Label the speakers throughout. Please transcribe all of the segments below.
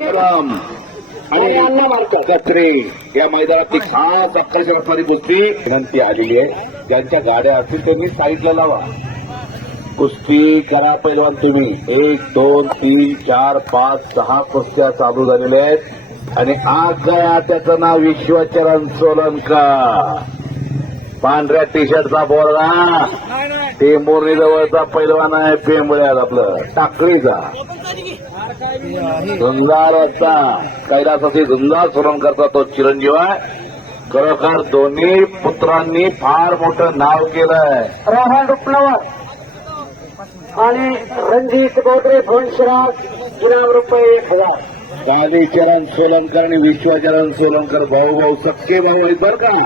Speaker 1: आणि कचरे या मैदानातली खास आकर्षक असणारी कुस्ती विनंती आलेली आहे. ज्यांच्या गाड्या असतील त्यांनी साईडला लावा. कुस्ती करा पैलवान तुम्ही. एक दोन तीन चार पाच सहा कुस्त्या चालू झालेल्या आहेत. आणि आज गया त्याचं नाव विश्वचरण सोलनकर पांढऱ्या टी शर्टचा बोलगा टेंबोर्णी जवळचा पैलवान आहे. पेंबळ्यात आपलं. टाकळीचा. झुंजार असता कैलासाची झुंजार सोलनकरचा तो चिरंजीव आहे. खरोखर दोन्ही पुत्रांनी फार मोठं नाव केलंय.
Speaker 2: रोहन रुपनवर आणि रणजित गोदरे भुवनशिराज इनाम रुपये एक हजार.
Speaker 1: कालीचरण सोलनकर आणि विश्वचरण सोलनकर भाऊ भाऊ सक्के भाऊ आहेत बरं का.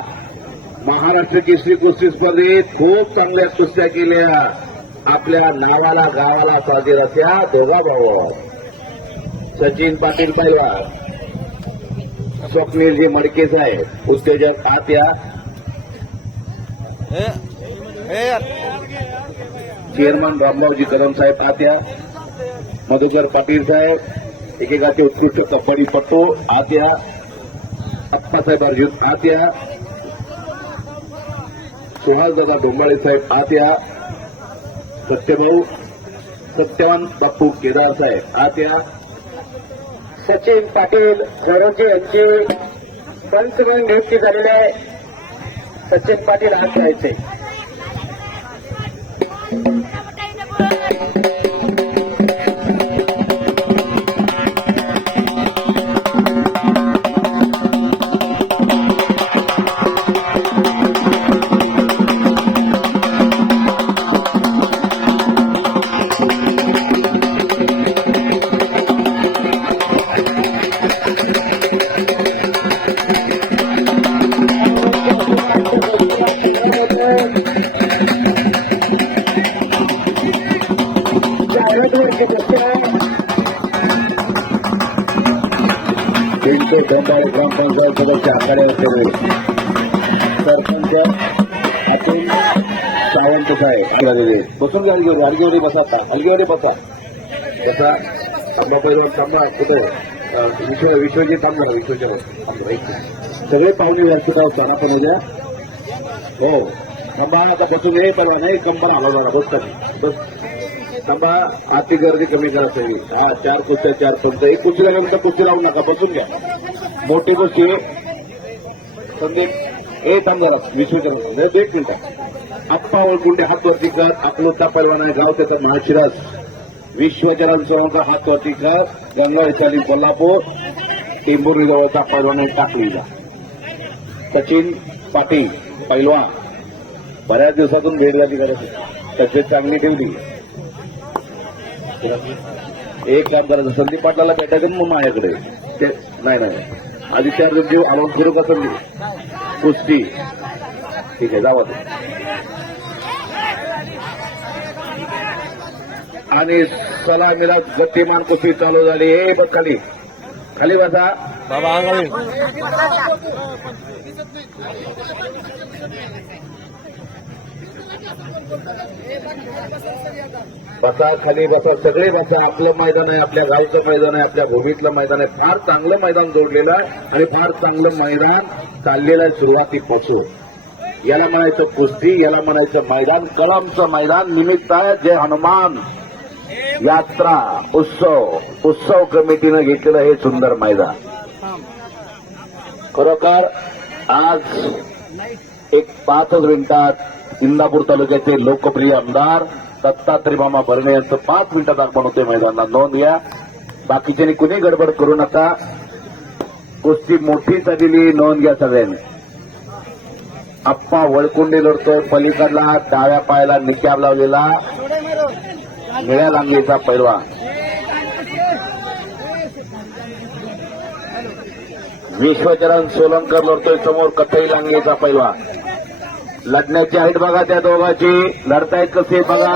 Speaker 1: महाराष्ट्र केसरी कुस्ती स्पर्धेत खूप चांगल्या कुस्त्या केल्या. आपल्या नावाला गावाला साजेल त्या दोघा भाऊ. सचिन पाटील पैलवान स्वप्नीलजी मडके साहेब उत्तेजक आत्या चेअरमन रामभाऊजी कदम साहेब आत्या मधुकर पाटील साहेब एकेकाचे उत्कृष्ट कबड्डी पट्टू आत्या अप्पासाहेब अर्जुन आत्या सुहास दादा डोंबाळे साहेब आत्या सत्यभाऊ सत्यवान बाप्पू केदार साहेब आत्या
Speaker 2: सचिन पाटील झरोचे यांची पंच म्हणून नियुक्ती झालेली आहे. सचिन पाटील आज जायचे.
Speaker 1: तीनशे डोंबाळे ग्रामपंचायत सदस्य आखाड्यावर सरपंच अतुल सावंत साहेब दिले बसून घ्या अलगेवाडी अलगेवाडी बसा आता अलगेवाडी बसा बसा थांबा थांबा कुठे विश्व विश्वजी थांबा विश्वच्या थांबा, सगळे पाहुणे व्यासपीठावर स्थाना पण उद्या हो थांबा आता बसून ये परवा नाही कंपन आला बस बस थांबा अति गर्दी कमी करायची. सगळी हा चार कुस्त्या चार पंच. एक कुस्ती झाल्यानंतर कुस्ती लावू नका बसून घ्या. मोठी कुस्ती. संदीप ए थांब जरा विश्वचरण एक मिनिट. आप्पा ओळखुंडे हात वरती कर. अकलूता पैलवान आहे गाव त्याचा महाशिरस. विश्वचरण सोळंकर हात वरती कर. गंगावळी चाली कोल्हापूर. टेंभुर्णी जवळचा पैलवान आहे टाकलीला सचिन पाटील पैलवान. बऱ्याच दिवसातून भेट झाली करत तब्येत चांगली ठेवली. एक काम करायचं संदीप पाटलाला भेटायचं मग माझ्याकडे. ते नाही नाही आधी चार दिवशी आवाज करू का संदीप? कुस्ती. ठीक आहे जावा आणि सलामीला गतिमान कुस्ती चालू झाली. हे बघ खाली. खाली बसा.
Speaker 3: बाबा
Speaker 1: बसा खाली बसा. सगळे बसा. आपलं मैदान आहे आपल्या गावचं मैदान आहे आपल्या भूमीतलं मैदान आहे. फार चांगलं मैदान जोडलेलं आहे आणि फार चांगलं मैदान चाललेलं आहे सुरुवातीपासून. याला म्हणायचं कुस्ती याला म्हणायचं मैदान. कळमचं मैदान निमित्त आहे. जे हनुमान. यात्रा उत्सव. उत्सव कमिटीनं घेतलेलं हे सुंदर मैदान. खरोखर आज एक पाचच मिनिटात इंदापूर तालुक्याचे लोकप्रिय आमदार दत्तात्रय मामा भरणे यांचं पाच मिनिटात आगमन होते मैदानात. नोंद घ्या. बाकीच्यानी कुणी गडबड करू नका. कुस्ती मोठी झालेली नोंद घ्या सगळ्यांनी. आप्पा वळकुंडे लढतोय. पलीकडला डाव्या पायाला निकाब लावलेला निळ्या लांगलीचा पैलवा. विश्वचरण सोलंकर लढतोय. समोर कथई लांगलीचा पैलवा. लढण्याची हाईट बघा त्या दोघांची. लढतायत कसे बघा.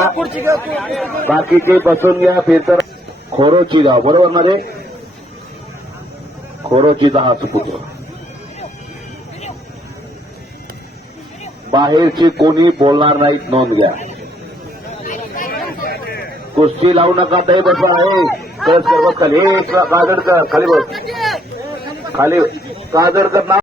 Speaker 1: बाकीचे बसून घ्या फिरतर खोरोची गाव बरोबर ना रे? खोरोची हा सुपुत्र बाहेरची कोणी बोलणार नाहीत नोंद घ्या. कुस्ती लावू नका ताई बसा आहे. सर्व खाली. ए, खाली बस खाली काजळकर नाव